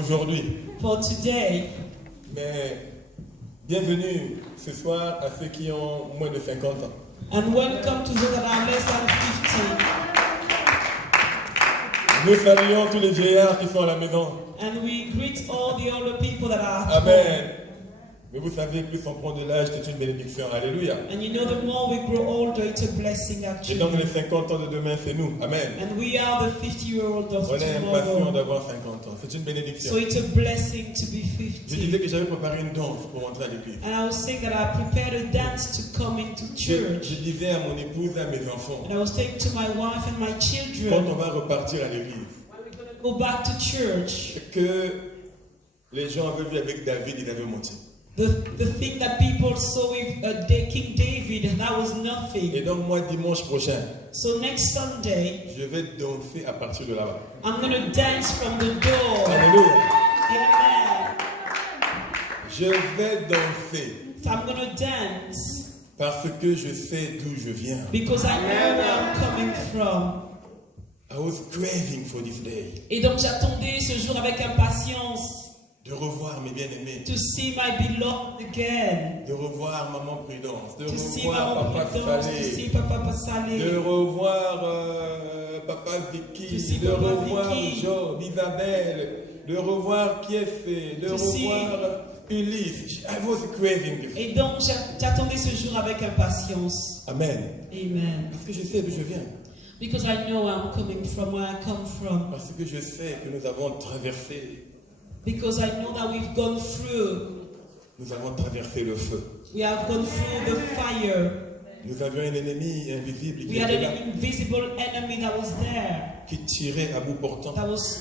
Aujourd'hui. For today. Mais bienvenue ce soir à ceux qui ont moins de 50 ans. And welcome to those that are less than 50. Nous saluons tous les vieillards qui sont à la maison. And we greet all the older people that are at Amen. home. Mais vous savez, plus on prend de l'âge, c'est une bénédiction. Alléluia. And you know, the more we grow older, it's a blessing Et actually. donc les 50 ans de demain, c'est nous. Amen. And we are the 50-year-old of On est impatient tomorrow. d'avoir 50 ans. C'est une bénédiction. So it's a blessing to be Je disais 50. que j'avais préparé une danse pour entrer à l'église. And I was saying that I prepared a dance to come into Je church. disais à mon épouse et à mes enfants, And I was saying to my wife and my quand children, on va repartir à l'église, go back to church. que les gens avaient vu avec David, ils avaient menti. The thing that people saw with King David, that was nothing. Et donc moi, dimanche prochain, So next Sunday, je vais danser à partir de là-bas. I'm going to dance from the door. Alléluia. Amen. Je vais danser So I'm going to dance parce que je sais d'où je viens. because I know where I'm coming from. I was craving for this day. Et donc j'attendais ce jour avec impatience De revoir mes bien-aimés. to see my beloved again. De revoir Maman Prudence. De To see revoir Maman Papa Prudence, to see Salé. Papa De Salé. revoir Papa To Vicky. see De Papa revoir Vicky. Job, Isabelle. De revoir Kiefé. De To see- revoir Ulysse. I was craving this. Et donc j'attendais ce jour avec impatience. Amen. Amen. Parce que je sais d'où je viens. Because I know where I'm coming from, where I come from. Parce que je sais que nous avons traversé. Because I know that we've gone through. Nous avons traversé le feu. We have gone through the fire. Nous avions un ennemi invisible We qui had était là, an invisible enemy that was there. qui tirait à bout portant. That was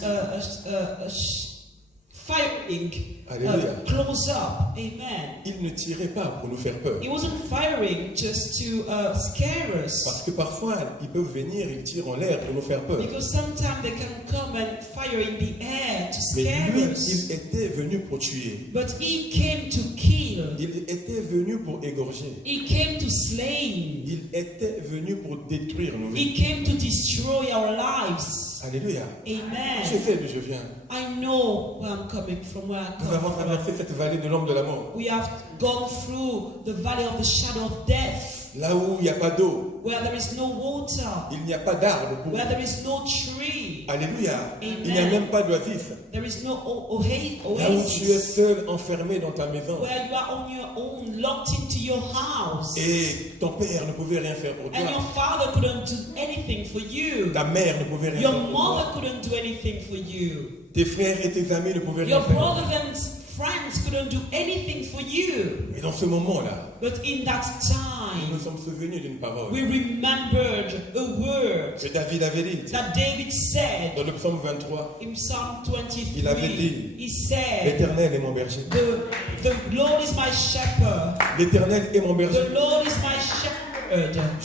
firing Alléluia. close up. Amen. Il ne tirait pas pour nous faire peur. He wasn't firing just to scare us. Parce que parfois, ils peuvent venir, ils tirent en l'air pour nous faire peur. Because sometimes they can come and fire in the air to Mais scare lui, us. il était venu pour tuer. But he came to kill. Il était venu pour égorger. He came to slay. Il était venu pour détruire nos He vies. came to destroy our lives. Alléluia. Je Amen. sais d'où je viens. I know where I'm coming from, where I Nous come avons from. traversé cette vallée de l'ombre de la mort. We have gone through the valley of the shadow of death, Là où il n'y a pas d'eau, where there is no water, il n'y a pas d'arbre pour. where there is no tree, Alléluia. Amen. Il n'y a même pas d'oasis. there is no Là où tu es oasis, seul, enfermé dans ta maison. where you are on your own, locked into your house, Et ton père ne pouvait rien faire pour and toi. your father couldn't do anything for you. Ta mère ne pouvait rien Your faire pour mother toi. couldn't do anything for you. Tes frères et tes amis ne pouvaient rien Your faire. brothers and friends couldn't do anything for you. Et dans ce moment-là, But in that nous time, nous sommes souvenus d'une parole we remembered a word que David avait dit that David said dans le psaume 23. in Psalm 23. Il avait dit, He said, L'Éternel est mon berger. the Lord is my shepherd. L'Éternel est mon berger. The Lord is my shepherd.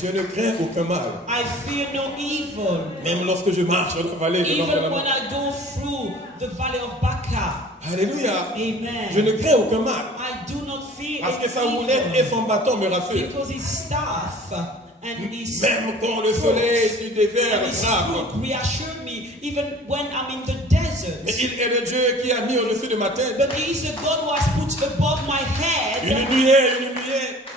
Je ne crains aucun mal. I fear no evil. Même lorsque je marche dans la vallée de l'ombre de la Even mort. when I go through the valley of Baca. Alléluia. Amen. Je ne crains aucun mal. I do not fear Parce que sa any houlette et evil. son bâton me rassurent. Because his staff and his Même quand le soleil du désert and his frappe. crook reassure me even when I'm in the desert. Mais il est le Dieu qui a mis au-dessus de ma tête But he is the God who has put above my une head nuée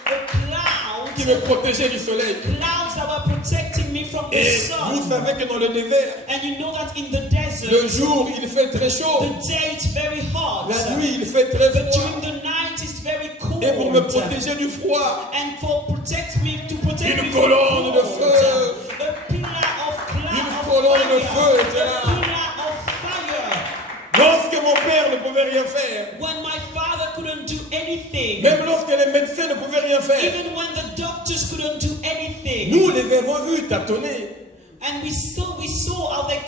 a cloud, qui me protégeait du soleil. clouds that were protecting me from the Et sun. vous savez que dans le désert, And you know that in the desert, le jour il fait très chaud, the day it's very hot. la nuit il fait très But froid. during the night it's very cold. Et pour me protéger du froid, And for protect me to protect Une me from colonne de cold, feu. a pillar of cloud Une of colonne de fire, feu était là. a pillar of fire. lorsque mon père ne pouvait rien faire, When my father couldn't do anything, même lorsque les médecins ne pouvaient rien faire, even when the doctors couldn't do anything, nous les avons vus tâtonner. and we saw how they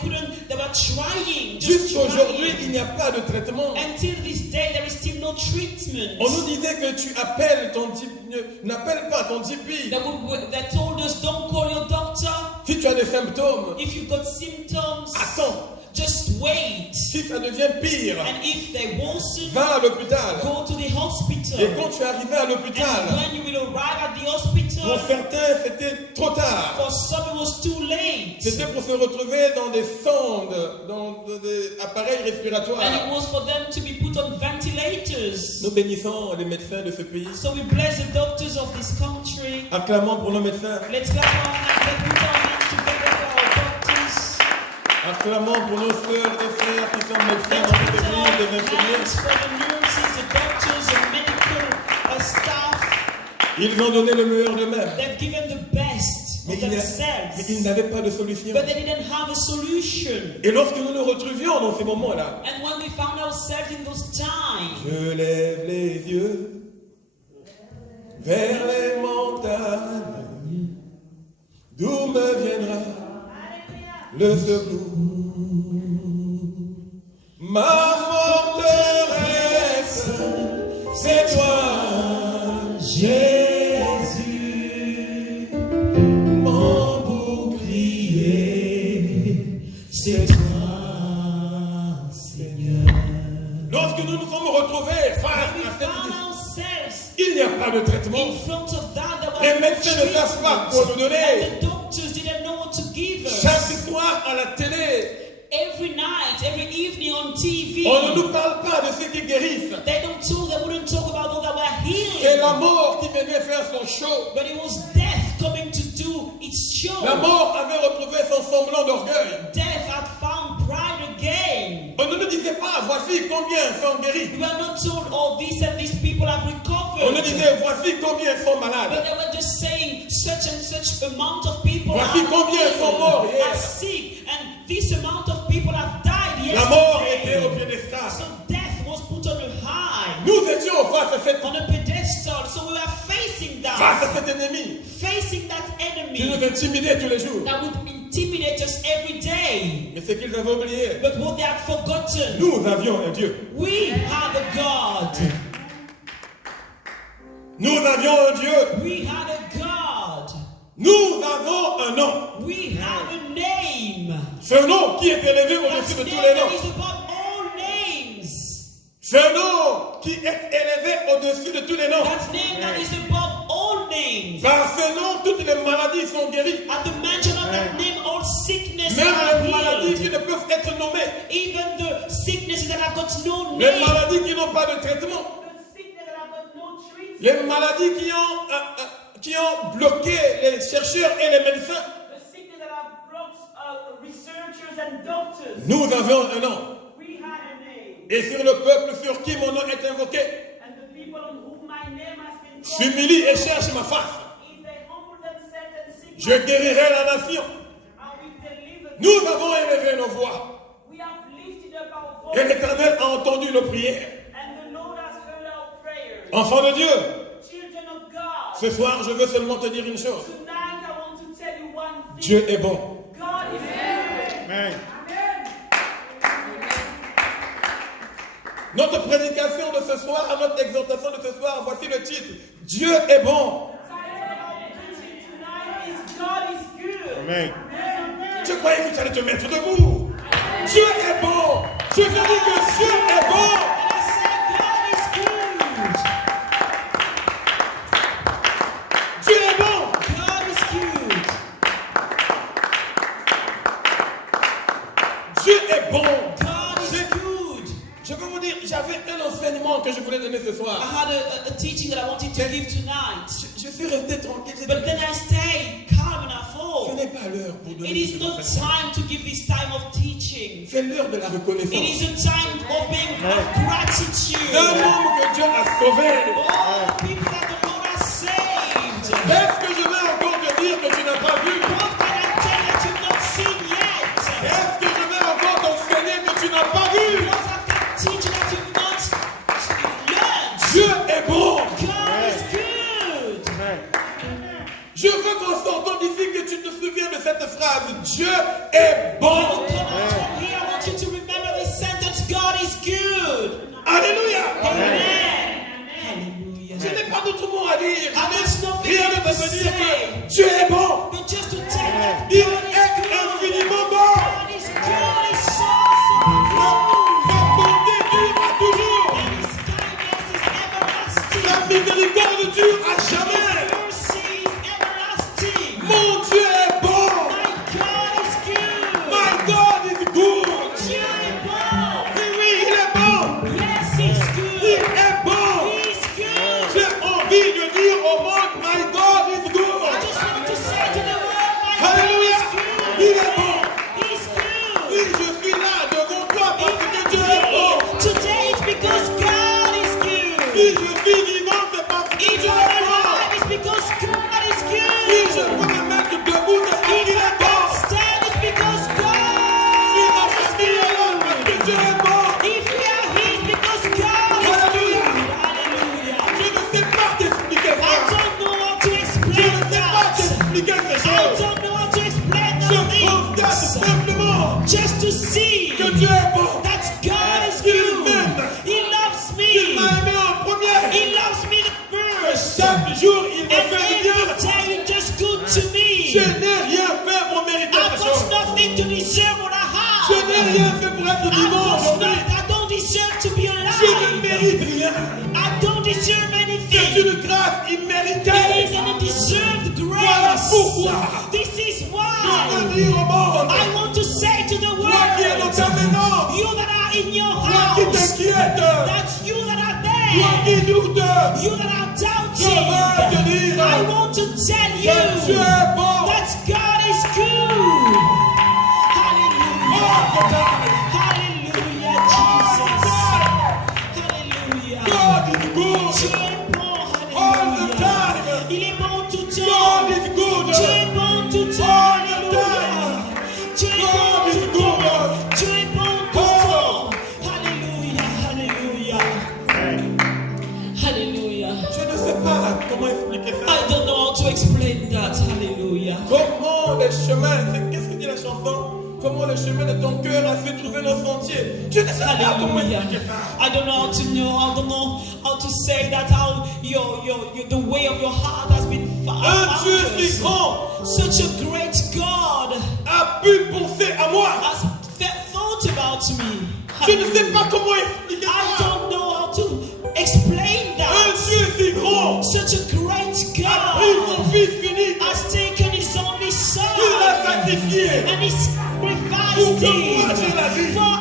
were trying, just Jusqu'à aujourd'hui, trying. il n'y a pas de traitement. Until this day, there is still no treatment. On nous disait que tu appelles ton n'appelle pas ton GP. They told us, don't call your doctor. Si tu as des symptômes, If you've got symptoms, attends. just wait. Si ça devient pire, And if they worsen, va à l'hôpital. go to the hospital. Et quand tu es arrivé à And l'hôpital, when you will arrive at the pour hospital, certains, c'était trop tard. for some it was too late. C'était pour se retrouver dans des sondes, dans des appareils respiratoires. And it was for them to be put on ventilators. Nous bénissons les médecins de ce pays. So we bless the doctors of this country. Acclamons pour nos médecins. Let's clap our hands, let's put our hands together for our doctors. Acclamons pour nos sœurs et frères qui sont médecins Let's dans put cette our église, les infirmiers. hands for the nurses, the doctors, the medical staff. Ils ont donné le meilleur d'eux-mêmes. They've given the best Mais of ils themselves. n'avaient pas de solution. But they didn't have a solution. Et lorsque nous nous retrouvions dans ces moments-là, And when we found ourselves in those times, je lève les yeux vers les montagnes, d'où me viendra le secours. Ma forteresse, c'est toi, Jésus, mon bouclier, c'est toi, Seigneur. Lorsque nous nous sommes retrouvés face we à cette found difficulté, ourselves il n'y a pas de traitement. in front of that. There was Les no médecins ne savent pas quoi nous treatment. donner. And the doctors didn't know what to give us. Chaque soir à la télé, Every night, every evening on TV, on ne nous parle pas de ceux qui guérissent. they wouldn't talk about those that were C'est healed. la mort qui venait faire son show. But it was death coming to do its show. La mort avait retrouvé son semblant d'orgueil. Death had found pride again. On ne nous disait pas, voici combien sont guéris. We were not told, oh, these and these people have On recovered. nous disait, voici combien sont malades. But they were just saying such and such amount of people Voici combien sont morts hier. are sick, and this amount of people have died La mort était au yesterday. piédestal. So death was put on a high, Nous étions face à on a pedestal. So we were facing face à that, cet ennemi facing that qui nous enemy intimidait tous les jours. that would intimidate us every day. Mais ce qu'ils avaient oublié, But what they had forgotten, nous avions un Dieu. we had a God. Nous avions un Dieu. We had a God. Nous avons un nom. We have a name. Ce nom qui est élevé That au-dessus de name tous les that noms. is above all names. Ce nom qui est élevé au-dessus de tous les noms. That name that is above all names. Par ce nom, toutes les maladies sont guéries. At the mention of that name, all sicknesses Même are les maladies qui healed. ne peuvent être nommées. Even the sicknesses that have got no Les name. maladies qui n'ont pas de traitement. The sicknesses that have got no treatment. Les maladies qui ont bloqué les chercheurs et les médecins. The sicknesses that have blocked researchers and doctors. Nous avons un nom. We had a name. Et sur le peuple sur qui mon nom est invoqué, And the people on whom my name has been called, s'humilie et cherche ma face. if they humble themselves and seek Je guérirai la nation. and we deliver them. Nous avons élevé nos voix. We have lifted up our Et voice, l'Éternel a entendu nos prières. and the Lord has heard our prayers. Enfants de Dieu, Children of God, ce soir, je veux seulement te dire une chose. tonight I want to tell you one thing. Dieu est bon. God is good. Amen. Amen. Notre prédication de ce soir, notre exhortation de ce soir, voici le titre. Dieu est bon. The title of our preaching tonight is God is good. Amen. Amen. Je croyais que tu allais te mettre debout. Dieu est bon. Je te dis que Dieu est bon. And I say God is good. Dieu est bon. God is good. Dieu est bon. God is good. Je veux vous dire, j'avais un enseignement que je voulais donner ce I soir. had a teaching that I wanted to give tonight. Je suis resté tranquille. J'ai dit, But then I stayed calm and I ce thought, n'est pas l'heure pour donner it is ce not enseignement. time to give this time of teaching. C'est l'heure de la It reconnaissance. is a time of being of gratitude. D'un homme que Dieu a sauvé. Oh, people that the Lord has saved. Est-ce que je vais encore te dire que tu n'as pas vu? What can I tell you that you've not seen yet? Est-ce que je vais encore t'enseigner que tu n'as pas vu? What I can teach you that you've not learned? Dieu est bon. God is good. Je veux qu'en sortant d'ici que tu te souviennes de cette phrase. Dieu est bon. Oh, come on, from here, I want you to remember this sentence. God is good. Alléluia. Amen. Hallelujah. Je n'ai pas d'autre mot à dire. And there's nothing Rien de to te dire say. que Dieu est bon. But just to tell you that Il God is est good. infiniment bon. God is good. He's so deserve to be Je ne alive. mérite rien. I don't deserve C'est anything. une grâce It imméritée. is an undeserved Voilà grace. pourquoi This is je veux why dire au monde, I want to say to the toi qui es dans world, ta maison, you that are in your toi qui house, t'inquiètes, that you that are toi there, qui doutes, you that are je doubting, veux te dire I want to tell que you Dieu est bon. that God is good. Hallelujah. All the time. Hallelujah, Jesus. Hallelujah. God is good. Dieu est bon. All the Hallelujah. time. Il est bon tout le God temps. is good. Dieu est bon tout le temps. All the Alléluia. Dieu est God bon is tout le good. temps. Dieu est bon tout le temps. Alléluia. Alléluia. Hallelujah. Je ne sais pas comment expliquer ça. I don't know how to explain that. Hallelujah. Comment les chemins, qu'est-ce que dit la chanson? Comment le chemin de ton cœur a fait trouver nos sentiers? Je ne sais pas comment Hallelujah. expliquer ça. I don't know I don't know how to say that, how the way of your heart has been found. Un Dieu si grand Such a great God a pu penser à moi. has thought about me. Je ne sais pas comment expliquer I ça. don't know how to explain Un that. Dieu si grand Such a great a pris son God fils unique. has taken his only son Il l'a sacrifié. and he Pour sacrificed que moi j'ai him la vie. for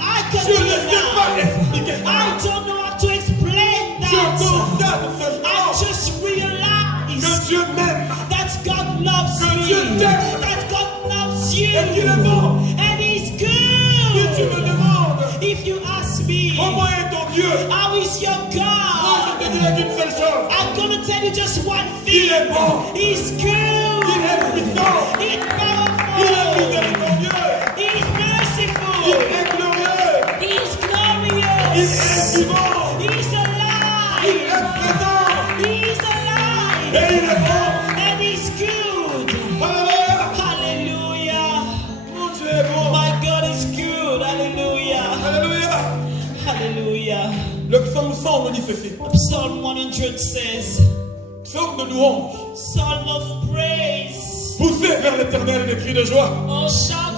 I can Je ne be sais pas alive. expliquer ça. I don't know how to explain Je that. constate I seulement just que realized Dieu m'aime that God loves Que me, Dieu t'aime. that God loves you, et qu'il est bon. and He's Si tu me good. demandes If you ask me, comment est ton Dieu, how is your moi God? je te dirai qu'une seule chose. I'm gonna tell you just one Il thing. est bon. He's Il good. est puissant. He's Il est powerful. miséricordieux. He's Il merciful. est glorieux. He's Il est glorious. vivant. He's Il alive. est présent. He's Et alive. il est bon. And He's good. Alléluia. Hallelujah. Mon Dieu est bon. My God is good. Hallelujah. Alléluia. Hallelujah. Le psaume 100 nous dit ceci. Psalm 100 says, Psaume de louange. Psalm of praise. Poussez vers l'éternel des cris de joie. Oh, shout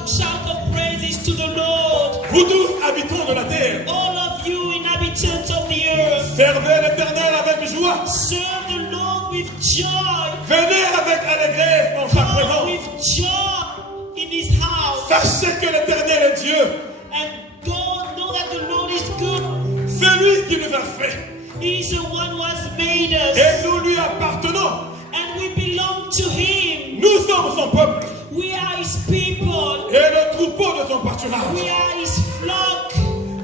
of praises to the Lord. Vous tous, habitants de la terre, All of you inhabitants of the earth, servez l'éternel avec joie. serve the Lord with joy. Venez avec allégresse dans sa Come présence. with joy in His house. Sachez que l'éternel est Dieu. And God know that the Lord is good. C'est lui qui nous a fait. He's the one who has made us. Et nous lui appartenons. And we belong to Him. Nous sommes son peuple. We are His people. Et le troupeau de son pâturage. We are His flock.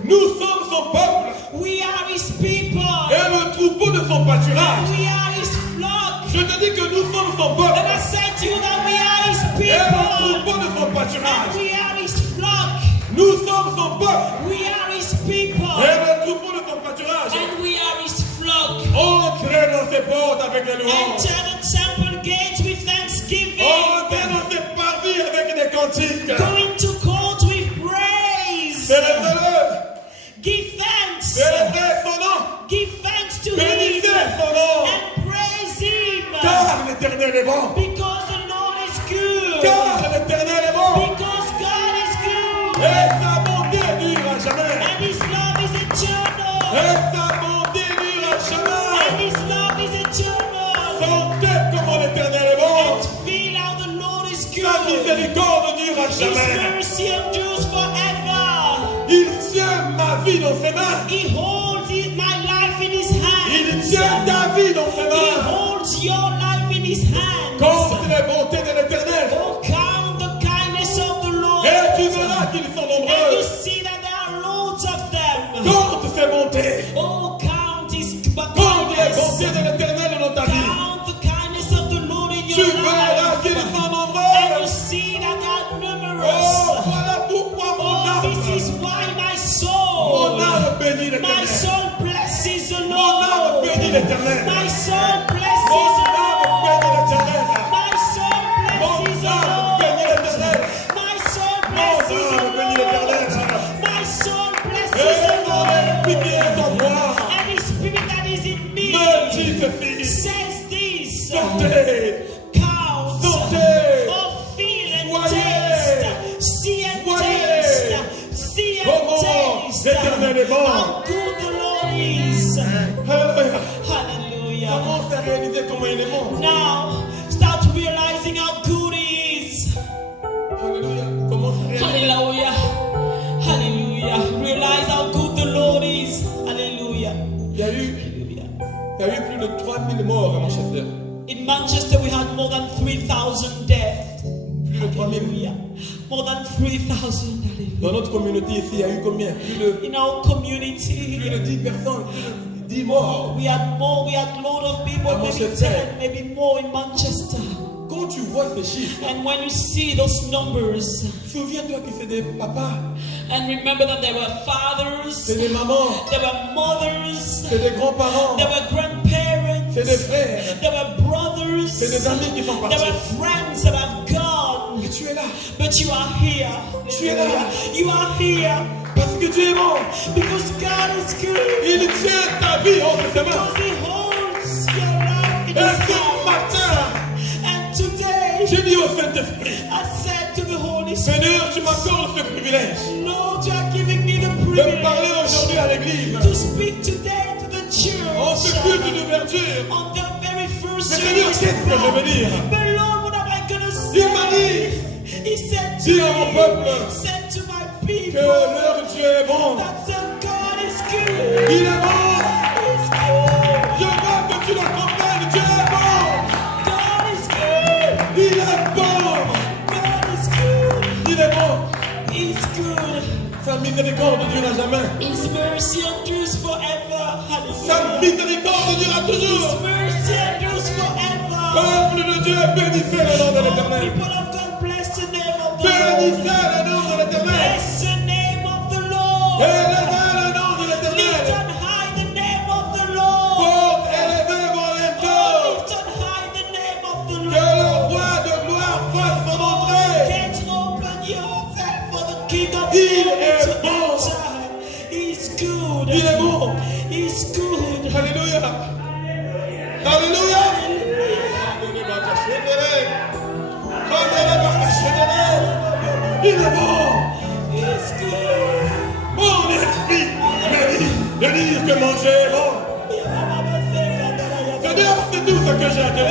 Nous sommes son peuple. We are His people. Et le troupeau de son pâturage. We are His flock. Je te dis que nous sommes son peuple. And I said to you that we are His Et le people. troupeau de son And pâturage. we are His flock. Nous sommes son peuple. We are His people. Et le troupeau de son pâturage. And we are His flock. Entrez dans ses portes avec les louanges. Enter the temple gates with thanksgiving. Entrez dans ses parvis avec des cantiques. Go into court with praise. Célébrez-le. Give thanks. Célébrez son nom. Give thanks to Him. Bénissez son nom. And praise Him. Car l'éternel est bon. Because the Lord is good. Car l'éternel est bon. Because God is good. Et sa bonté dure à jamais. And His love is eternal. Et sa bonté dure à jamais. And His love is eternal. Sentez comment l'éternel est bon. And feel how the Lord is Sa good. miséricorde dure à His jamais. mercy endures forever. Il tient ma vie dans ses mains. He holds my life in His Il hands. tient ta vie dans ses He mains. holds your life in His hands. Compte les bontés de l'éternel. Oh, count the kindness of the Lord. Et tu verras qu'ils sont And you nombreux. see that there are loads of them. Compte ses bontés. Oh, count His Compte les kindness. bontés de l'éternel dans ta vie. Count the kindness of the Lord in Tu your verras life. qu'ils sont And you nombreux. see that they are Oh, numerous. voilà pourquoi mon Oh, this is âme, why my mon soul, âme bénit my l'éternel. soul blesses the Mon âme Lord. bénit l'éternel. My soul blesses Mon the âme bénit Lord. l'éternel. My soul Mon blesses the âme bénit Lord. l'éternel. My soul Mon blesses âme the bénit l'éternel. Lord. My soul blesses Et the mon esprit qui est en moi Lord. And His Spirit that is in me me dit ceci. says this. Sortez, Count. sortez. Oh, feel and Voyez. taste. See and Voyez. taste. See and Comment taste. l'éternel 3000 morts à Manchester. In Manchester, we had more than 3,000 deaths. Plus de 3000. Hallelujah. More than 3,000. Dans notre communauté ici, il y a eu combien? In our community, Plus de 10 personnes, plus de 10 morts. we had a lot of people, À maybe Manchester. 10, maybe more in Manchester. Quand tu vois ces chiffres, And when you see those numbers, souviens-toi que c'est des papas, and remember that there were fathers, c'est des mamans, there were mothers, c'est des grands-parents, there were grandparents, c'est des frères, there were brothers, c'est des amis qui sont there partis. were friends that have gone, Mais tu es là, but you are here. tu es là, You are here parce que Dieu est bon. because God is good. Il tient ta vie entre ses mains. Because He holds your life in Et His ce hands. matin, And today, j'ai dit au Saint-Esprit, I said to the Holy Spirit, Seigneur, tu m'accordes ce privilège Lord, you are giving me the de parler privilege aujourd'hui à l'église to speak today to the en ce church culte d'ouverture. on the very first Mais Seigneur, service qu'est-ce que je veux dire? But Lord, what am I going to Il m'a say? dit, He said to dis à mon peuple me, said to my que people, leur Dieu est bon. that said God is good. Il est bon. He's good. Je veux que tu l'accompagnes. Dieu est bon. God is good. Il est bon. God is good. Il est bon. He's good. Sa miséricorde ne durera jamais. His mercy endures forever. Sa Hallelujah. miséricorde durera His toujours. mercy endures forever. Peuple de Dieu, bénissez le nom de Oh, l'Éternel. people of God, bless the name of the Lord. Bénissez le nom de l'Éternel. Bless the name of the Lord. Élevez le nom de Lift l'Éternel. on high the name of the Lord. Porte, élevez vos Oh, linteaux. lift on high the name of the Que le Lord. roi de gloire fasse son entrée. Get open yourself for the King of Il glory est to bon. enter. He's good. Il est bon. He's good. Alléluia. Alléluia. Il est bon. He's good. Mon esprit me dit de dire que mon Dieu est bon. Seigneur, c'est tout ce que j'ai à te dire.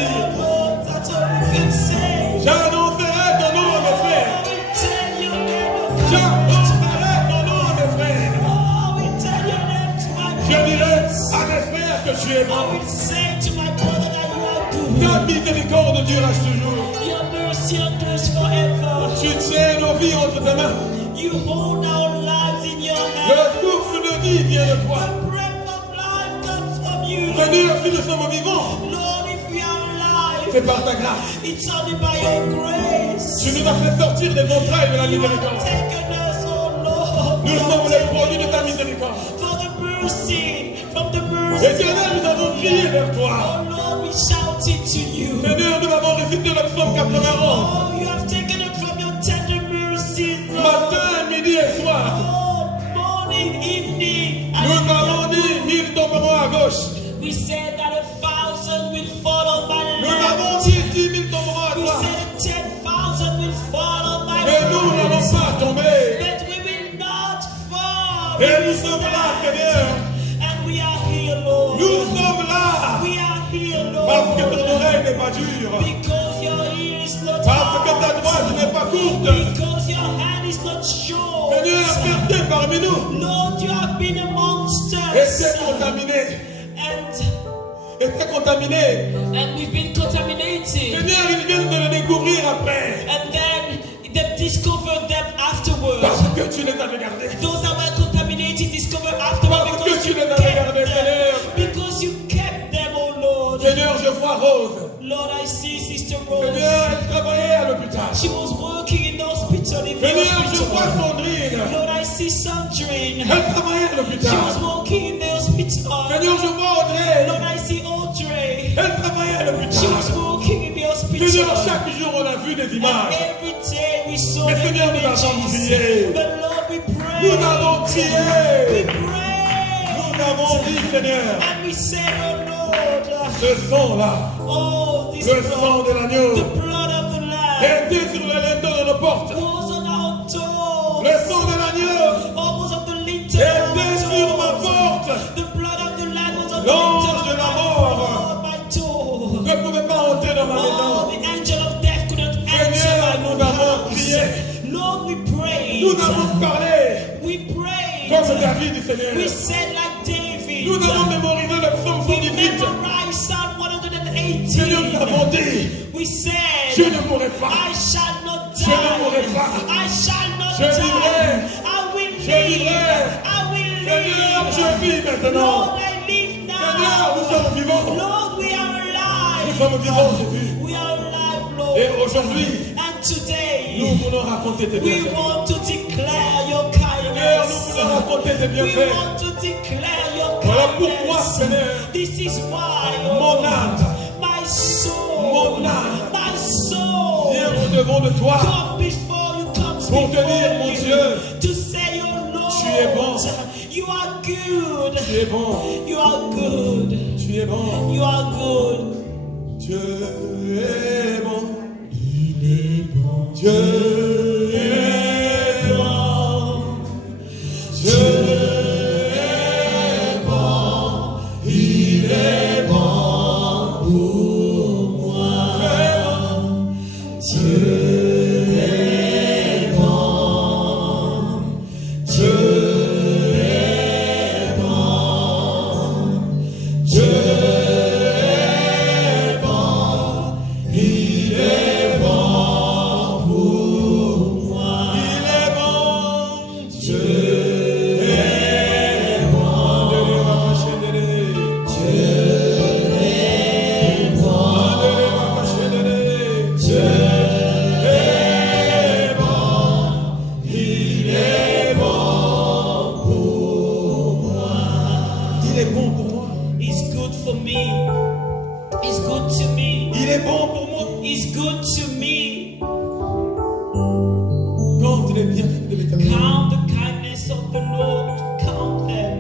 That's all we can say. J'annoncerai ton nom à mes frères. We tell your name, J'annoncerai ton nom à mes frères. oh, we tell your name to my Je dirai brothers. à mes frères que tu es I bon. will say to my brother that you are good. Ta miséricorde durera toujours. Your mercy endures forever. Tu tiens nos vies entre tes mains. You hold our lives in your Le hand. souffle de vie vient de toi. The breath of life comes from you. Seigneur, si nous sommes vivants, Lord, if we are alive, c'est par ta grâce. it's only by your grace. Tu nous as fait sortir des entrailles de la You have miséricorde. taken us, oh Lord. Nous You have sommes les taken produits de ta us miséricorde. for the mercy, from the mercy. Éternel, nous avons crié vers toi. Oh Lord, we shouted to you. Seigneur, nous avons récité le psaume 91. Oh, you have taken it from your tender mercy, Lord. Matin, midi et soir. Oh, morning, evening, and Nous avons dit, 1000 tomberont à gauche. we said that 1,000 will fall on my Nous left. avons dit, 10 000 tomberont à We droite. said 10,000 will fall on my Mais nous right. n'allons pas tomber. But we will not fall. Et nous sommes là, Seigneur. And we are here, Lord. Nous sommes là. We are here, Lord. Parce que ton oreille n'est pas dure. Because your ear is not Parce que ta hard. droite n'est pas courte. Because your hand is not short. Seigneur, ferté parmi nous. Lord, you have been amongst Et us. c'est contaminé. And Et c'est contaminé. we've been contaminated. Seigneur, ils viennent de le découvrir après. And then they discovered them afterwards. Parce que tu les avais gardés. Those that were contaminated discovered afterwards Parce because que tu you les avais kept gardés, them. Seigneur. Because you kept them, oh Lord. Seigneur, je vois Rose. Lord, I see Sister Rose. Seigneur, elle travaillait à l'hôpital. She was working in the hospital. In the Seigneur, je vois hospital. Sandrine. Lord, I see Sandrine. Elle travaillait à She l'hôpital. was working in the hospital. Seigneur, je vois Audrey. Lord, I see Audrey. Elle travaillait à She l'hôpital. was working in the hospital. Seigneur, chaque jour on a vu des And images. every day we saw Mais the Seigneur, nous avons images. crié. But Lord, we prayed. Nous avons We crié. prayed. Nous avons dit, Seigneur, And we said, oh Lord, ce sang-là, oh, this le sang blood, de l'agneau, the blood of the Lamb était sur les linteaux de nos portes. was on our doors. Le sang de l'agneau Oh, was on the lintel était of our sur ma doors. porte. The blood of the Lamb was on the L'ange lintel de of la my mort my door. ne pouvait pas entrer dans ma Oh, maison. the angel of death couldn't enter Seigneur, my nous avons house. crié. Lord, we prayed. Nous avons parlé We prayed. comme David, Seigneur. We said like David. Nous avons mémorisé le psaume We 118. memorized Psalm we said, je ne mourrai pas. I shall not die. Je ne mourrai pas. I shall not Je die. vivrai. I will Je live. vivrai. I will Seigneur, live. je vis maintenant. Lord, I live now. Seigneur, nous sommes vivants. Lord, we are alive. Nous sommes vivants, Jésus. We are alive, Lord. Et aujourd'hui, And today, nous voulons raconter tes we bienfaits. want to declare your Seigneur, nous kindness. voulons raconter tes We bienfaits. want to declare your Voilà pourquoi, kindness. Seigneur, This is why, mon oh, âme, my soul, mon âme, my soul, viens au-devant de toi. come before you, come Pour te before dire, mon you, Dieu, to say, oh Lord, tu es bon. You are good. Tu es bon, You are good. tu es bon, You are good. Dieu est bon, Il est bon. Dieu est bon, Dieu est bon, il est bon pour moi. Dieu est bon, Dieu est bon, Dieu est bon, il est bon pour moi. Il est bon, Dieu est bon. Dieu est bon. Dieu est bon, il est bon pour moi. Il est bon pour moi. He's good for me. He's good to me. Il est bon pour moi. He's good to me. Compte les bienfaits de l'Éternel. Count the kindness of the Lord. Count them.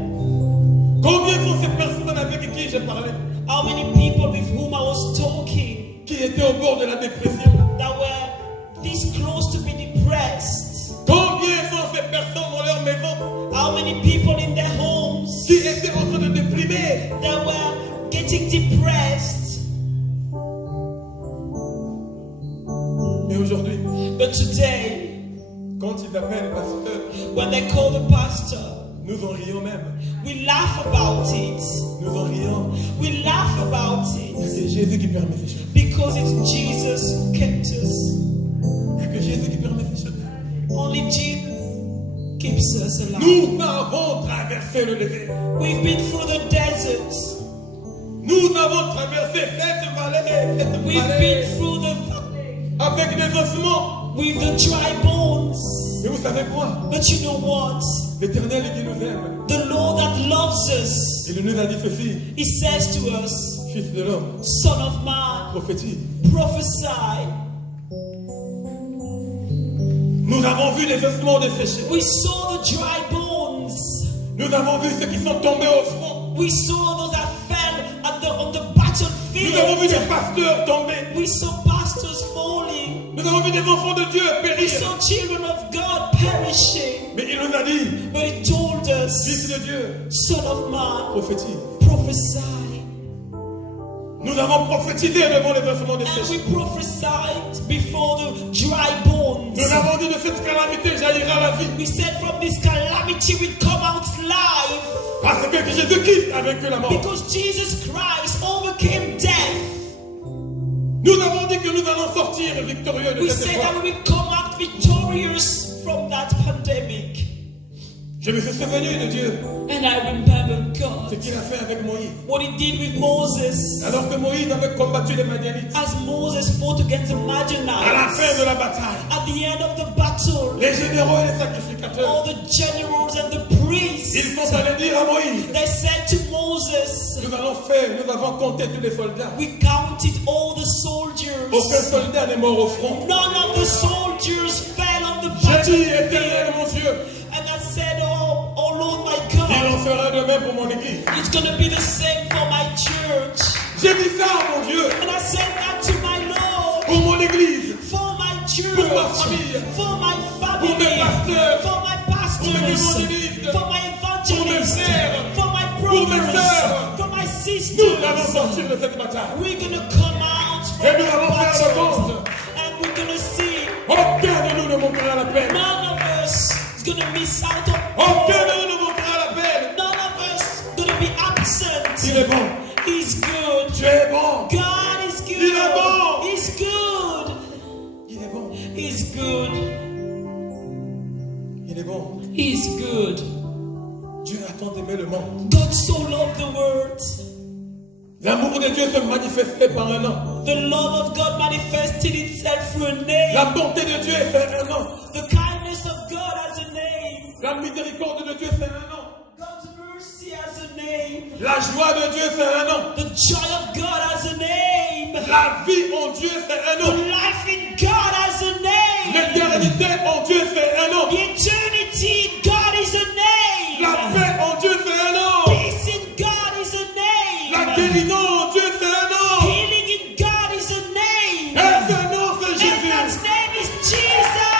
Combien sont ces personnes avec qui j'ai parlé, How many people with whom I was talking qui étaient au bord de la dépression? that were this close to be depressed? Combien sont ces personnes dans leur maison How many people in their homes qui étaient en train de déprimer? that were getting depressed? Mais aujourd'hui, But today, quand ils appellent le pasteur, when they call the pastor, nous en rions même. we laugh about it. Nous en rions. We laugh about it C'est Jésus qui permet ces choses. because it's Jesus who kept us. Il n'y a que Jésus qui permet ces choses. Only Jesus keeps us alive. Nous avons traversé le désert. We've been through the desert. Nous avons traversé cette vallée. We've been through the valley Avec des ossements. with the dry bones. Mais vous savez quoi? But you know what? L'Éternel qui nous aime. The Lord that loves us, Il nous a dit ceci. He says to us, Fils de l'homme, Son of man, prophétise. prophesy. Nous avons vu des ossements desséchés. We saw the dry bones. Nous avons vu ceux qui sont tombés au front. We saw those that fell on the Nous avons vu battlefield. des pasteurs tomber. We saw pastors falling. Nous avons vu des enfants de Dieu We périr. saw children of God perishing. Mais il nous a dit, But He told Fils us, de Dieu, Son of man, prophétise. prophesy. Nous avons prophétisé devant les ossements And desséchés. we prophesied before the dry bones. Nous avons dit de cette calamité jaillira la vie. We said from this calamity we come out live. Parce que Jésus-Christ a vaincu la mort. Because Jesus Christ overcame death. Nous avons dit que nous allons sortir victorieux de We cette said that épreuve. we will come out victorious from that pandemic. Je me suis souvenu de Dieu, And I remember ce God, qu'il a fait avec Moïse. what He did with Moses. Alors que Moïse avait combattu les Madianites, As Moses fought against the à la fin Midianites, de la bataille, at the end of the battle, les généraux et les sacrificateurs, all the generals and the priests, ils sont allés dire à Moïse, they said to Moses, nous avons compté tous les soldats. we counted all the soldiers. Aucun soldat n'est mort au front. None of the soldiers fell on the J'ai dit, Éternel battlefield. mon Dieu, And I said, oh Lord my il God, en fera de même pour mon église. it's going to be the same for my church. J'ai dit ça, mon Dieu, And I said that to my Lord, pour mon église, for my church, pour ma famille, for my pour mes family, pasteurs, for my pour mes pastors, évangélistes, for my pour mes evangelists, frères, for my pour mes brothers, sœurs. for my nous allons sisters. sortir de cette bataille. We're going to come out from Et the nous allons faire le battle. compte. And we're going to see Aucun de nous ne manquera la peine. none of us is going to miss out on Aucun de nous ne manquera la peine. none of us going to be absent. Il est bon. He's good. Tu es bon. God is good. Il est bon. He's good. is good. Dieu a tant aimé le monde. God so loved the world. L'amour de Dieu se manifestait par un nom. The love of God manifested itself through a name. La bonté de Dieu, c'est un nom. The kindness of God has a name. La miséricorde de Dieu, c'est un nom. God's mercy has a name. La joie de Dieu, c'est un nom. The joy of God has a name. La vie en Dieu, c'est un The nom. life in God has a name. L'éternité en Dieu, c'est un nom. The eternity in God is a name. La paix en Dieu, c'est un nom. Peace in God is a name. La guérison en Dieu, c'est un nom. Healing in God is a name. Et ce nom, c'est And Jésus. that name is Ce Jesus.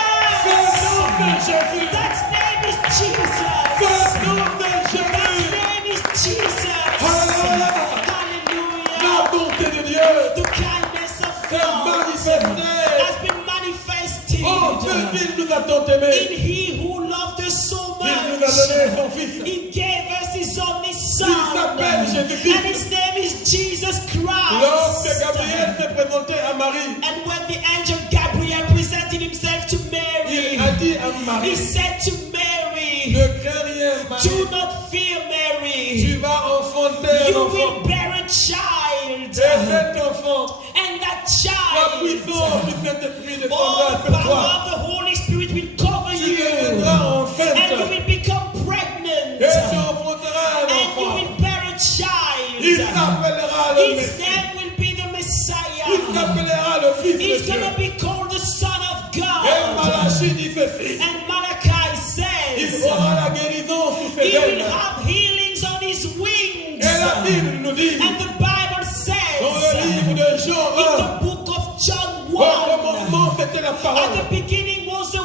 nom, c'est Jésus. That name is Jesus. Ce nom, c'est That Jésus. name is Jesus. Hallelujah. Hallelujah. La bonté de Dieu The kindness of s'est God manifestée. has been manifested Oh, il nous a tant aimés. in He who loved us so Il nous a donné much. son Fils. He gave us His only Son, Il s'appelle Jésus-Christ. and His name is Jesus Lorsque Christ. Gabriel s'est présenté à Marie, And when the angel Gabriel presented himself to Mary, il a dit à he Marie, said to Mary, ne crains rien, Marie. do not fear, Mary. Tu vas enfanter un You enfant. will bear a child, Et cet enfant, and that la child, puissance du Saint-Esprit all descendra the sur power toi. of the Holy Spirit will cover Tu you, deviendras and you enceinte. will become pregnant, Et tu enfanteras un and you enfant. will bear a Il child. s'appellera le His Messie. name will be the Il Messiah. s'appellera le Fils de He's Dieu. going to be called the Son of Et God. Malachie dit ceci. And Malachi Il says aura la guérison sous ses he will ailes. have healings on his wings. Et la Bible nous dit, And the Bible dans le says livre de Jean in 1, the book of John au 1, commencement c'était la at parole. the beginning was the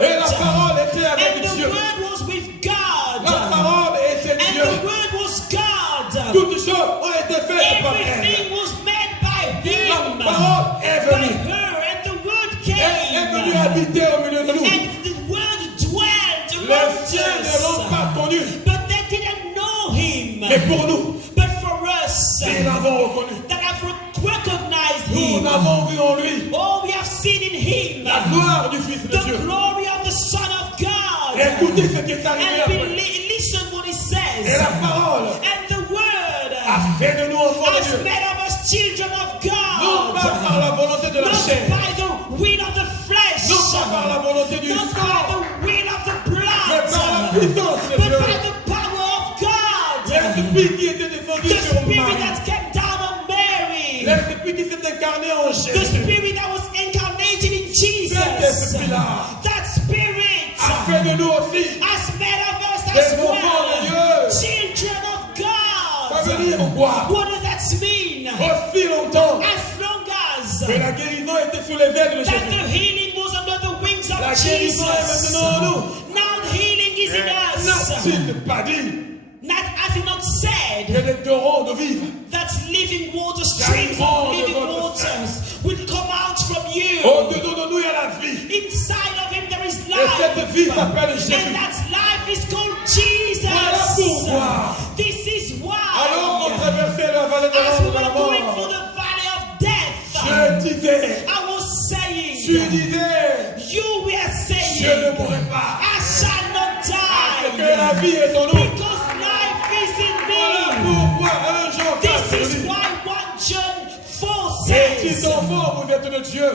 Et la Word, parole était and avec the Dieu. Word was with La God, parole était and Dieu. the Word was God. Toutes choses ont été faites par elle. Everything was made by La Him, parole est by venue. her, and the Word Elle est venue came, habiter au milieu de nous. and the Word dwelt Les among siens ne l'ont us. pas connu. But they didn't know Him. Mais pour nous, But for us nous l'avons reconnu. that have recognized Nous Him, l'avons vu en lui. oh, we have seen in Him La gloire du Fils de the Dieu. glory of the Son of God. Écoutez ce qui est arrivé And après. listen what He Et says. la parole And the Word a fait de nous enfants de has Dieu. made of us children of Non pas par God. la volonté de la Not chair. by the will of the flesh. Non pas par la volonté du Not by sang. the will of the Mais par la blood. puissance de But Dieu. by the power of God. L'esprit qui était descendu The sur Spirit Marie. that came down on Mary. L'esprit qui s'est incarné en The Jésus. Spirit that was incarnated in Cet Jesus. esprit-là That Spirit a fait de nous aussi has made of us des as enfants de Dieu. well children of Ça veut God. dire quoi? What does that mean? Aussi longtemps As long as que la guérison était sous les ailes de that Jésus. the healing was under the wings of La Jesus. guérison est maintenant en nous. Now the healing is in us. N'a-t-il pas dit Not has He not que said les torrents de vivre that living water, streams of living waters will come out from you. au-dedans de nous, il y a la vie. Inside of Him there is Et life. cette vie s'appelle Jésus. And that life is called Jesus. Voilà pourquoi. This is why. Alors qu'on traversait la vallée de As we l'ombre de la were going through mort, the valley of death, je disais, I was tu saying, disais, you were je ne saying, mourrai pas. I shall not Parce que die. la vie est en nous. Because life is in Voilà me. pourquoi un jour, This is why 1 John 4 petit says, enfant, vous êtes de Dieu.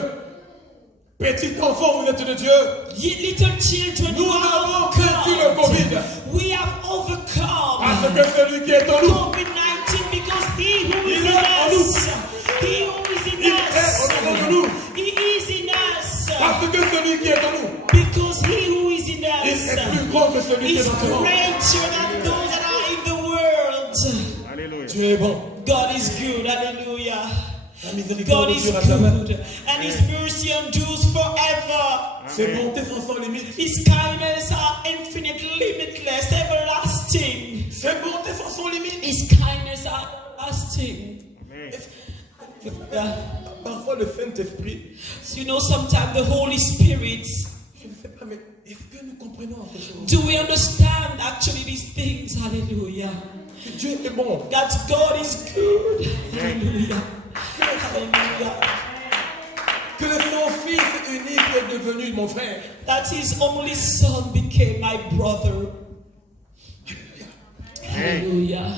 Petit enfant, vous êtes de Dieu. ye little children, Nous you are avons of vaincu le God. Covid. We have overcome Parce que celui qui est en nous, COVID-19 because He who is Il in est en nous. us, He who is in il est us, au-dedans de nous. He is in us. Parce que celui qui est en nous, Because He who is in il us est plus grand que celui qui est is dans ce monde. greater than those that are in the world. Alléluia. Dieu est bon. God is good. Hallelujah. Sa miséricorde God is dure à jamais. good. And His mercy endures forever. Ses bontés sont sans limite. His kindness are infinite, limitless, everlasting. Ses bontés sont sans limite. His kindness are everlasting. Yeah. Parfois le Saint-Esprit, So, you know, sometimes the Holy Spirit, je ne sais pas, mais est-ce que nous comprenons ces choses? do we understand actually these things? Hallelujah. Que Dieu est bon. That God is good. Hallelujah. Hallelujah. que son fils unique est devenu mon frère. That his only son became my brother. Hallelujah.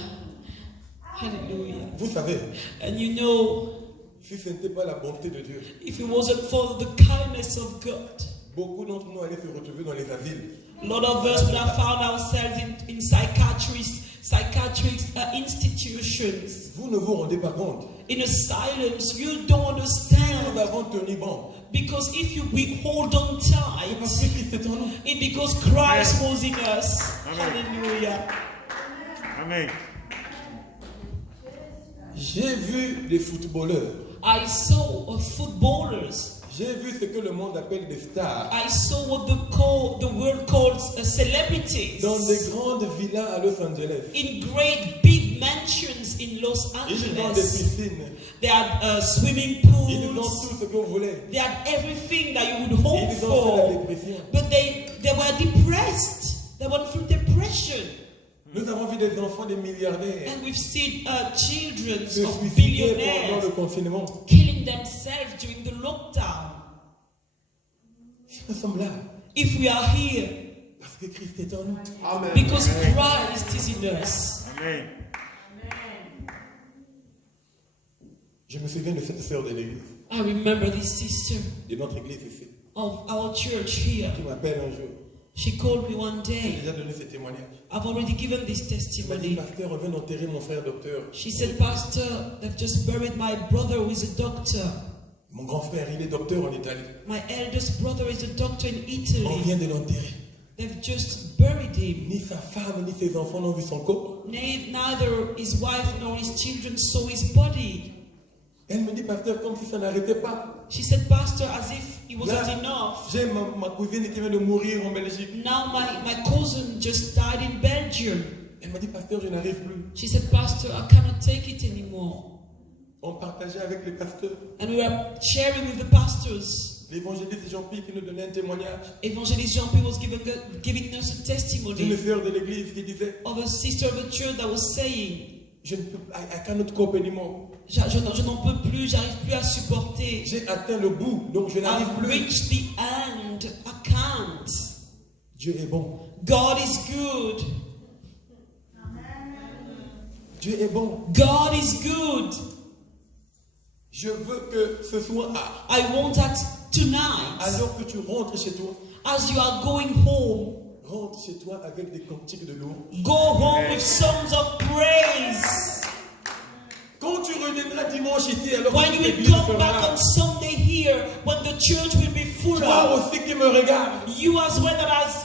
Hallelujah. Vous savez, And you know, si ce n'était pas la bonté de Dieu, if it wasn't for the kindness of God, beaucoup d'entre nous allaient se retrouver dans les asiles. a lot of us would have found ourselves in psychiatric institutions. Vous ne vous rendez pas compte. In asylums, you don't understand. Nous avons tenu bon. Because if we hold on C'est tight, parce que Christ est en nous. it's because Christ was in us. Hallelujah. Amen. J'ai vu des footballeurs. I saw footballers. J'ai vu ce que le monde appelle des stars. I saw what the world calls celebrities. Dans des grandes villas à Los Angeles. In great big mansions in Los Ils ont des Angeles. piscines. They had swimming Ils ont pools. tout ce que vous voulez. They had everything that you would hope Ils ont fait la for. dépression. But they were depressed. They went through depression. Nous avons vu des enfants des milliardaires And we've seen children se of suicider pendant le billionaires confinement. killing themselves during the lockdown. Si nous sommes là, If we are here, parce que Christ est en nous. because Christ is in us. Amen. Je me souviens de cette sœur de l'église, I remember this sister de notre église ici, of our church here. qui m'appelle un jour. She called me one J'ai day. déjà donné ce témoignage. I've already given this Elle m'a dit, testimony. pasteur, on vient d'enterrer mon frère docteur. She said, Pastor, they've just buried my brother who is a doctor. Mon grand frère, il est docteur en Italie. My eldest brother is a doctor in On Italy. vient de l'enterrer. They've just buried him. Ni sa femme, ni ses enfants n'ont vu son corps. Neither his wife nor his children saw his body. Elle me dit, pasteur, comme si ça n'arrêtait pas. She said, Pastor, as if it wasn't Là, enough. j'ai ma cousine qui vient de mourir en Belgique. Now my cousin just died in Belgium. Elle m'a dit, pasteur, je n'arrive plus. She said, Pastor, I cannot take it anymore. On partageait avec les pasteurs. And we were sharing with the pastors. L'évangéliste Jean-Pierre qui nous donnait un témoignage. Evangelist Jean-Pierre was giving us a D'une testimony sœur de l'église qui disait, of a sister of a church that was saying, je ne peux pas, I cannot cope anymore. je n'en peux plus, j'arrive plus à supporter. J'ai atteint le bout, donc je n'arrive I've plus. reached the end. I can't. Dieu est bon. God is good. Dieu est bon. God is good. Je veux que ce soir, I want that tonight, alors que tu rentres chez toi, as you are going home, rentre chez toi avec des cantiques de louange. go home with songs of praise. Quand tu reviendras dimanche ici, alors When que you will l'église come sera back là, on Sunday here, when the church will be full toi of, aussi qui me regardes, you as well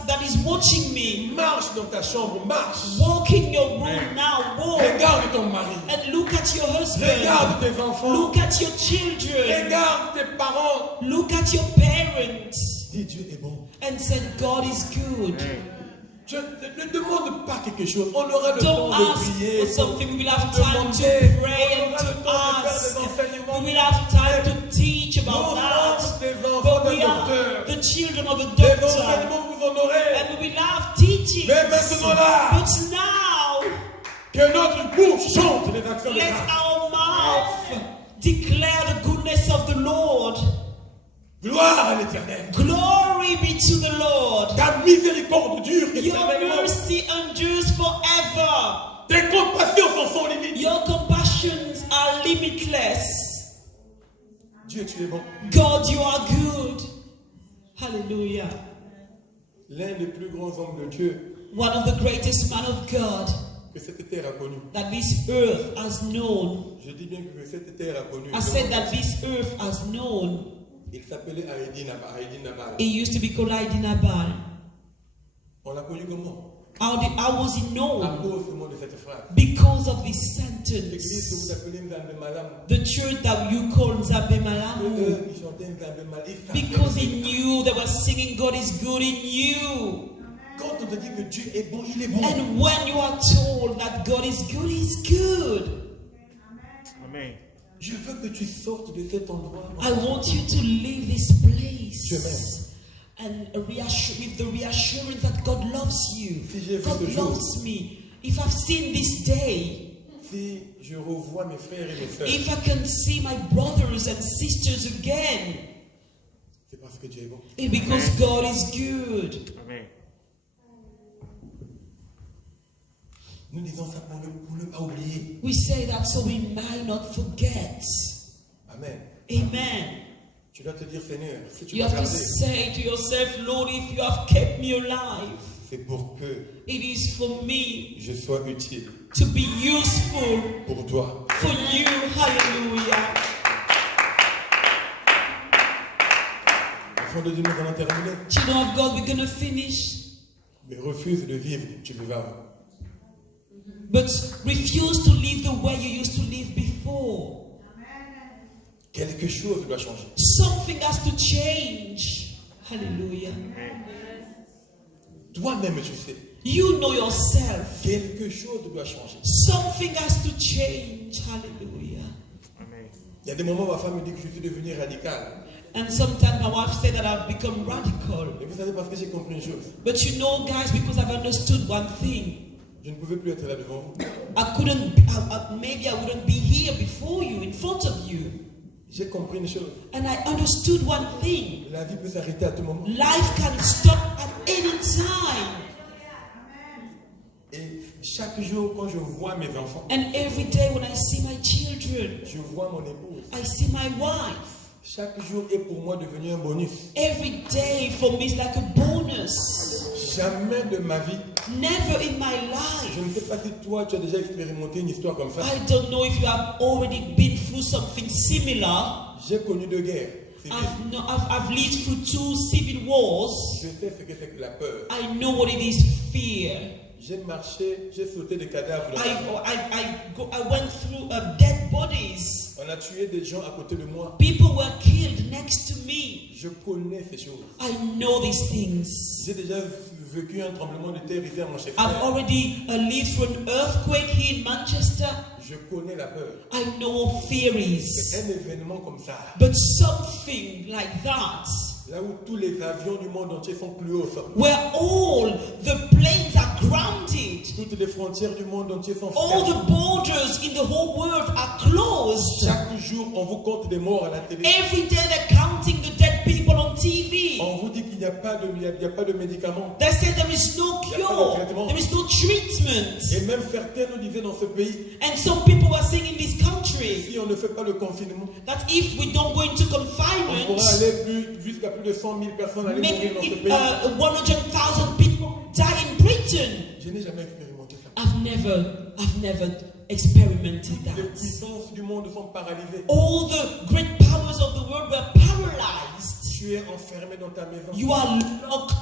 that is watching me, marche dans ta chambre, marche. walk in your room now, walk, Regarde ton mari, and look at your husband, regarde tes enfants, look at your children, regarde tes parents. look at your parents, Dis, Dieu est bon. and said, God is good. Je ne demande pas quelque chose. On aura le Don't temps de ask prier. for something. We will have de time to demander. pray On and aura le to temps de faire ask. des enseignements. We will have time to teach Nous about that. sommes des enfants But d'un we are docteur. the children of a Des doctor. enseignements, vous en aurez. And we will have teachings. Mais maintenant là, But now, que notre bouche chante les actions de let grâce. our mouth declare the goodness of the Lord. Gloire à l'éternel. Glory be to the Lord. Ta miséricorde dure Your éternellement. mercy endures forever. Tes compassions sont sans limite. Your compassions are limitless. Dieu, tu es bon. God, you are good. Hallelujah. L'un des plus grands hommes de Dieu One of the greatest men of God que cette terre a connu. that this earth has known. Je dis bien que cette terre a connu. I said that this earth has known. Il s'appelait Haïdine Nabal. It used to be called Aïdinabal. On l'a connu comment? How was he À known? cause seulement de cette phrase. Because of this L'église que vous sentence. appelez Nzambe Malam. The church that you call Nzambe Malamu. Eux, ils chantaient Nzambe Malam. Ils savaient. Because he knew they were singing God is good in you. Quand on te dit que Dieu est bon, il est bon. And when you are told that God is good, he's good. Amen. Je veux que tu sortes de cet endroit. I want you to leave this place and with the reassurance that God loves you. Si j'ai vu God ce jour, loves me. If I've seen this day, si je revois mes frères et mes sœurs, if I can see my brothers and sisters again, C'est parce que Dieu est bon. It's because God is good. Amen. Nous disons ça pour ne pas oublier. We say that so we might not forget. Amen. Amen. Tu dois te dire, Seigneur, si tu You m'as have to gardé, say to yourself, Lord, if you have kept me alive, c'est pour que it is for me je sois utile to be useful pour toi. for you. Hallelujah. Enfant de Dieu, nous allons terminer. Children of God, we're going to finish. Mais refuse de vivre comme tu vivais avant. But refuse to live the way you used to live before. Quelque chose doit changer. Something has to change. Hallelujah. Toi-même, tu sais. You know yourself. Quelque chose doit changer. Something has to change. Hallelujah. Amen. Il y a des moments où ma femme me dit que je suis devenu radical. And sometimes my wife said that I've become radical. Et vous savez, parce que j'ai compris une chose. But you know, guys, because I've understood one thing. Je ne pouvais plus être là devant vous. Maybe I wouldn't be here before you, in front of you. J'ai compris une chose. And I understood one thing. La vie peut s'arrêter à tout moment. Life can stop at any time. Et chaque jour, quand je vois mes enfants, And every day when I see my children, je vois mon épouse. I see my wife. Chaque jour est pour moi devenu un bonus. Every day for me is like a bonus. Jamais de ma vie. Never in my Je life. ne sais pas si toi, tu as déjà expérimenté une histoire comme ça. I don't know if you have already been through something similar. J'ai connu deux guerres civiles. I've lived through 2 civil wars. Je sais ce que c'est que la peur. I know what it is, fear. J'ai marché, j'ai sauté des cadavres. I went through dead bodies. On a tué des gens à côté de moi. People were killed next to me. Je connais ces choses. I know these things. J'ai déjà vécu un tremblement de terre ici à mon chef. I've already lived through an earthquake here in Manchester. Je connais la peur. I know what fear is. C'est un événement comme ça. But something like that, Là où tous les avions du monde entier sont plus hauts. where all the planes are grounded, Toutes les frontières du monde entier sont all fermées. the borders in the whole world are closed. Chaque jour, on vous compte des morts à la télé. Every day they're counting the dead people on TV. On vous dit qu'il n'y a pas de médicaments. They say there is no cure, there is no treatment. Et même certains nous disaient dans ce pays, And some people were saying in this country si on ne fait pas le confinement, that if we don't go into on confinement, pourra aller jusqu'à plus de 100 000 personnes aller mourir dans ce maybe pays. 100,000 people die in Britain. Je n'ai jamais expérimenté ça. I've never experimented Les that. puissances du monde sont paralysées. All the great powers of the world were paralyzed. Tu es enfermé dans ta maison You are locked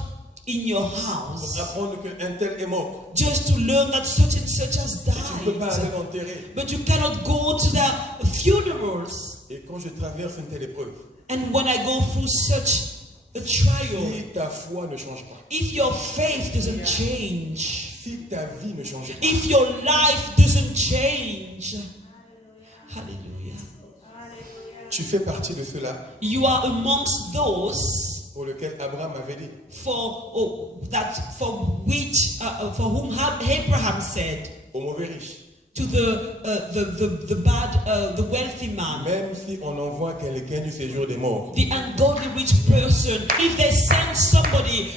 in your pour house apprendre qu'un tel est mort. just to learn that such and such has Et tu ne peux pas aller died. l'enterrer. But you cannot go to the funerals. Et quand je traverse une telle épreuve, And when I go through such a trial, si ta foi ne change pas, if your faith doesn't change, si ta vie ne change pas, if your life doesn't change, hallelujah, tu fais partie de ceux-là you are amongst those pour lesquels Abraham avait dit, for whom Abraham said au mauvais riche, to the wealthy man, même si on envoie quelqu'un du séjour des morts, the ungodly rich person, if they send somebody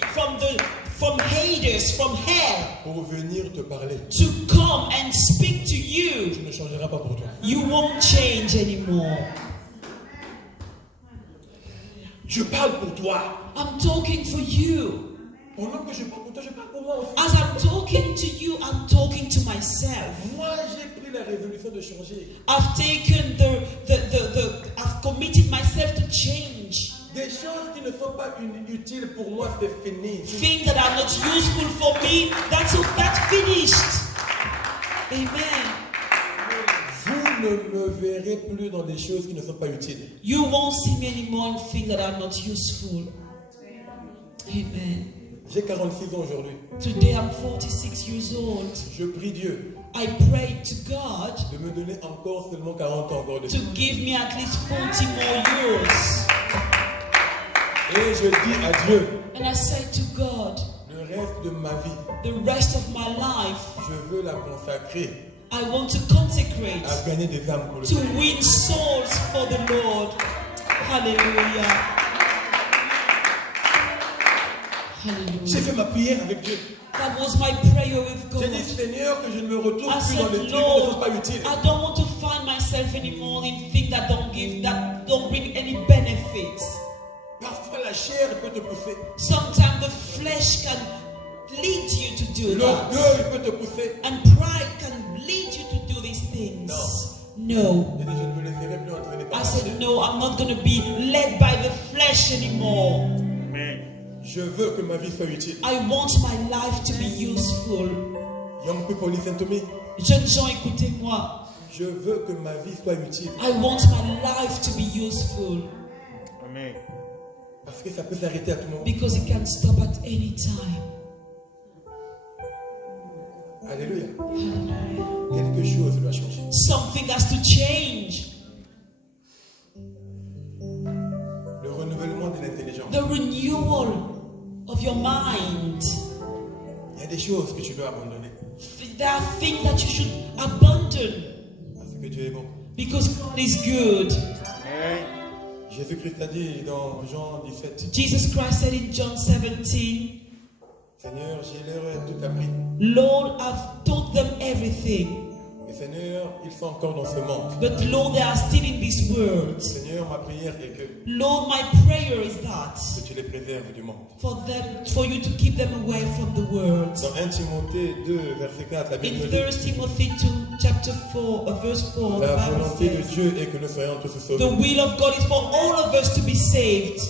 from Hades, from hell, pour venir te parler, to come and speak to tu you, ne changeras pas pour toi. you won't change anymore. Je parle pour toi. I'm talking for you. Pendant que je parle pour toi, je parle pour moi aussi. As I'm talking to you, I'm talking to myself. Moi, j'ai pris la résolution de changer. I've taken I've committed myself to change. Des choses qui ne sont pas utiles pour moi, c'est fini. Things that are not useful for me, that's finished. Amen. Vous ne me verrez plus dans des choses qui ne sont pas utiles. You won't see me anymore in things that are not useful. Amen. J'ai 46 ans aujourd'hui. Today I'm 46 years old. Je prie Dieu I pray to God de me donner encore seulement 40 ans encore de to vie. give me at least 40 more years. Et je dis à Dieu, And I say to God, le reste de ma vie, the rest of my life, je veux la consacrer I want to consecrate à gagner des âmes pour le to Seigneur. win souls for the Lord. Hallelujah. J'ai fait ma prière avec Dieu. That was my prayer with God. J'ai dit, Seigneur, que je ne me retrouve I plus dans les said, trucs qui ne sont Lord, pas utiles. I don't want to find myself anymore in things that don't bring any benefits. Parfois, la chair peut te pousser. Sometimes the flesh can lead you to do that. L'orgueil peut te pousser. And pride can lead you to do these things. No. J'ai dit, je ne me laisserai plus entraîner par I la chair. said, no, I'm not going to be led by the flesh anymore. Amen. Je veux que ma vie soit utile. I want my life to be useful. Young people, listen to me. Jeunes gens, écoutez-moi. Je veux que ma vie soit utile. I want my life to be useful. Amen. Parce que ça peut s'arrêter à tout moment. Because it can stop at any time. Alléluia. Hallelujah. Quelque chose doit changer. Something has to change. Le renouvellement de l'intelligence. The renewal of your mind. Il y a des choses que tu dois abandonner. There are things that you should abandon Parce que Dieu est bon. because God is good. Amen. Jésus-Christ a dit dans Jean 17, Jesus Christ said in John 17, Seigneur, j'ai leur tout appris. Lord, I've taught them everything. Mais Seigneur, ils sont encore dans ce monde. But Lord, they are still in this world. Seigneur, ma prière est que Lord, my prayer is that tu les préserves du monde. for you to keep them away from the world. Dans 1 Timothée 2, verset 4, la Bible In nous dit, 1 Timothy 2, chapter 4, verse 4, la the Bible volonté de says, Dieu est que nous soyons tous the sauvés. will of God is for all of us to be saved.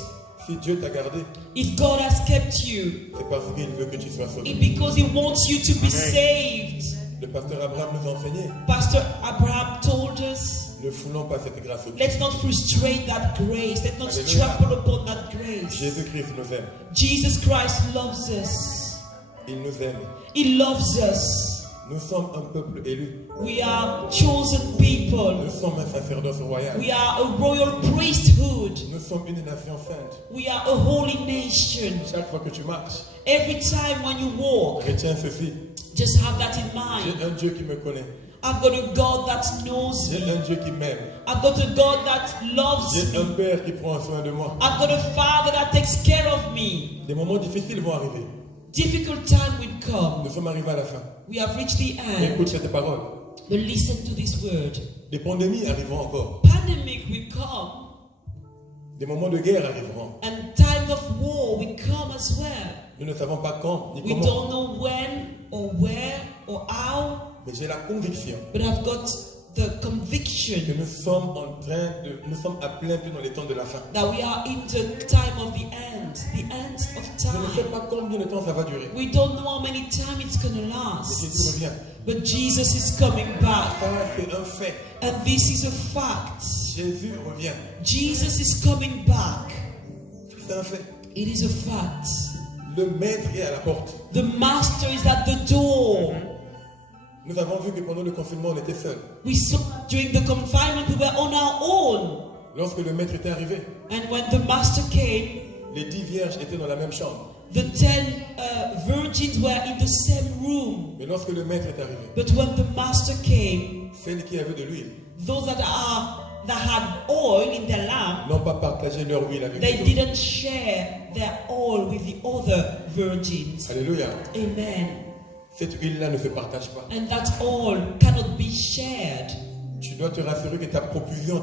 Si Dieu t'a gardé, If God has kept you, c'est parce qu'il veut que tu sois sauvé. it's because He wants you to be saved. Le pasteur Abraham nous enseignait, Pastor Abraham told us, ne foulons pas cette grâce au pied. let's not frustrate that grace. Let's not Hallelujah. trample upon that grace. Jésus-Christ nous aime. Jesus Christ loves us. Il nous aime. He loves us. Nous sommes un peuple élu. We are chosen people. Nous sommes un sacerdoce royal. We are a royal priesthood. Nous sommes une nation sainte. We are a holy nation. Chaque fois que tu marches, Every time when you walk, retiens ceci. just have that in mind. J'ai un Dieu qui me connaît. I've got a God that knows J'ai me. un Dieu qui m'aime. I've got a God that loves J'ai me. un Père qui prend soin de moi. I've got a Father that takes care of me. Des moments difficiles vont arriver. Difficult time will come. Nous sommes arrivés à la fin. We have reached the Mais end. écoute cette parole. But listen to this word. Des pandémies arriveront encore. Pandemic will come. Des moments de guerre arriveront. And time of war will come as well. Nous ne savons pas quand ni We comment. don't know when or where or how. Mais j'ai la conviction But I've got the que conviction nous sommes nous sommes à plein pied dans les temps de la fin. that we are in the time of the end of Je ne sais time. pas combien de temps ça va durer. We don't know how many time it's gonna Mais Jésus last. revient. But Jesus is coming back. Ça, c'est un fait. And this is a fact. Jésus revient. Jesus is coming back. C'est un fait. It is a fact. Le maître est à la porte. The master is at the door. Nous avons vu que pendant le confinement, on était seuls. We saw during the confinement we were on our own. Lorsque le maître était arrivé, And when the master came, les 10 vierges étaient dans la même chambre. the 10 virgins were in the same room. Mais lorsque le maître est arrivé, But when the master came, celles qui avaient de l'huile those that had oil in their lamp, n'ont pas partagé leur huile avec they les autres. didn't share their oil with the other virgins. Alléluia. Amen. Cette huile-là ne se partage pas. And that oil cannot be shared. Tu dois te rassurer que ta provision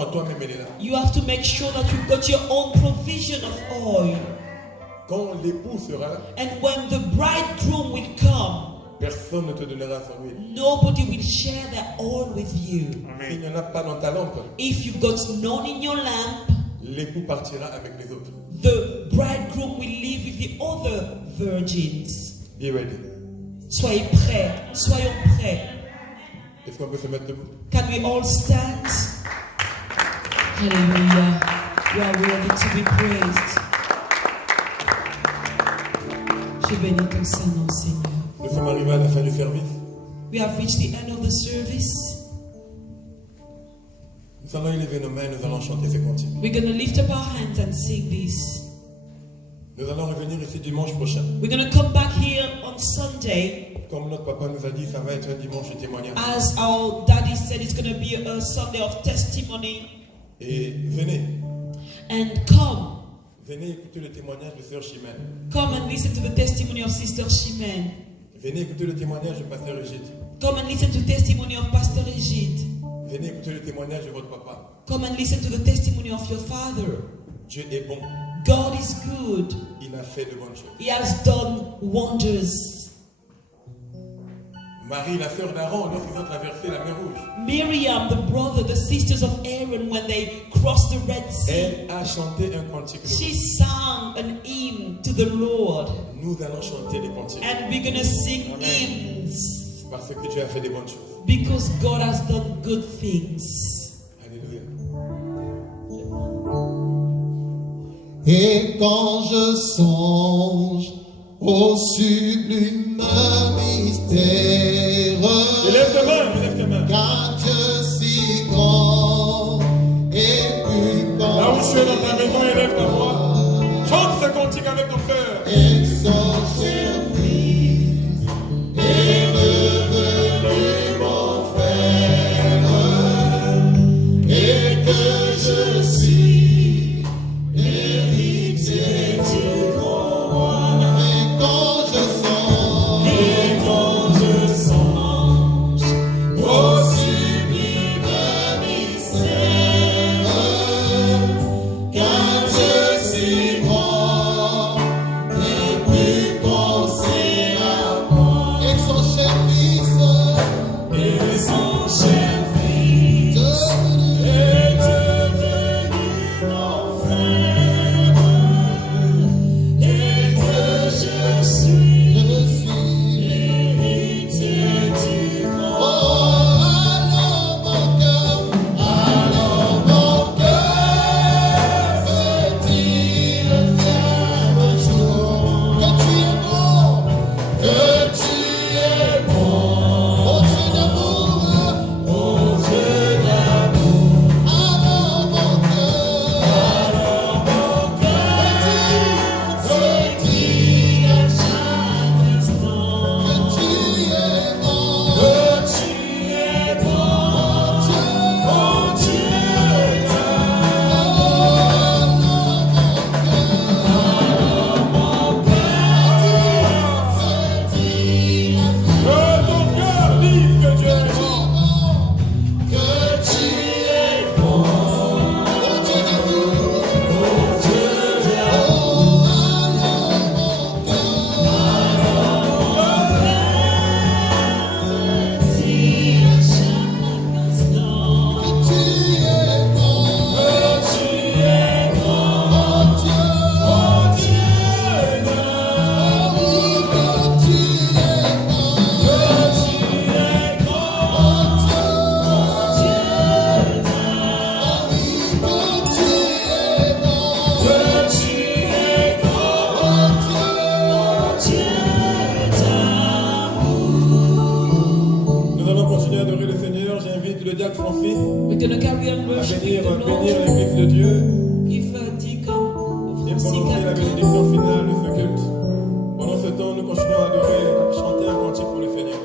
à toi-même, elle est là. You have to make sure that you've got your own provision of oil. Quand l'époux sera là, And when the bridegroom will come, personne ne te donnera son huile. nobody will share their oil with you. S'il n'y en a pas dans ta lampe, If you've got none in your lamp, l'époux partira avec les autres. the bridegroom will live with the other virgins. Be ready. Soyez prêts, soyons prêts. Est-ce qu'on peut se mettre debout? Can we all stand? Hallelujah. You are worthy to be praised. Je bénis ton Saint-Nom, Seigneur. Nous sommes arrivés à la fin du service. We have reached the end of the service. Nous allons élever nos mains, nous allons chanter ces cantiques. We're going to lift up our hands and sing this. Nous allons revenir ici dimanche prochain. We're going to come back here on Sunday. Comme notre papa nous a dit, ça va être un dimanche de témoignage. As our daddy said, it's going to be a Sunday of testimony. Et venez, And come. Venez écouter le témoignage de Sœur Chimène. Come and listen to the testimony of Sister Chimène. Venez écouter le témoignage de Pasteur Egide. Come and listen to the testimony of Pastor Egide. Venez écouter le témoignage de votre papa. Come and listen to the testimony of your father. Dieu est bon. God is good. Il a fait de bonnes choses. He has done wonders. Marie, la sœur d'Aaron, lorsqu'ils ont traversé la mer Rouge, Miriam, the sisters of Aaron, when they crossed the Red Sea, elle a chanté un cantique nouveau. she sang an hymn to the Lord. Nous allons chanter des cantiques And we're going to sing Amen. hymns parce que Dieu a fait des bonnes choses. because God has done good things. Alléluia. Et quand je songe au sublime mystère, Élève tes mains, élève tes mains. car Dieu si grand et puissant, Là où tu es dans ta maison, élève ta voix. Chante ce cantique avec ton cœur. et son service est devenu mon frère, et que je suis héritier du grand roi. Et quand je songe au sublime mystère, car Dieu si grand et plus pensé à moi, et son cher fils est devenu mon frère, et que je suis héritier du grand roi. Alors mon cœur fait-il fier un jour que tu es bon, mon Dieu d'amour, mon Dieu d'amour. Alors mon cœur fait-il à chaque instant que tu es bon, mon Dieu Que ton cœur dise que Dieu est bon. Nous allons continuer à adorer le Seigneur. J'invite le diacre Francis We're going to carry on à worshiping bénir the Lord. l'église de Dieu If Deacon et Francis prononcer la can come. bénédiction finale de ce culte. Pendant ce temps, nous continuons à adorer, à chanter un cantique pour le Seigneur.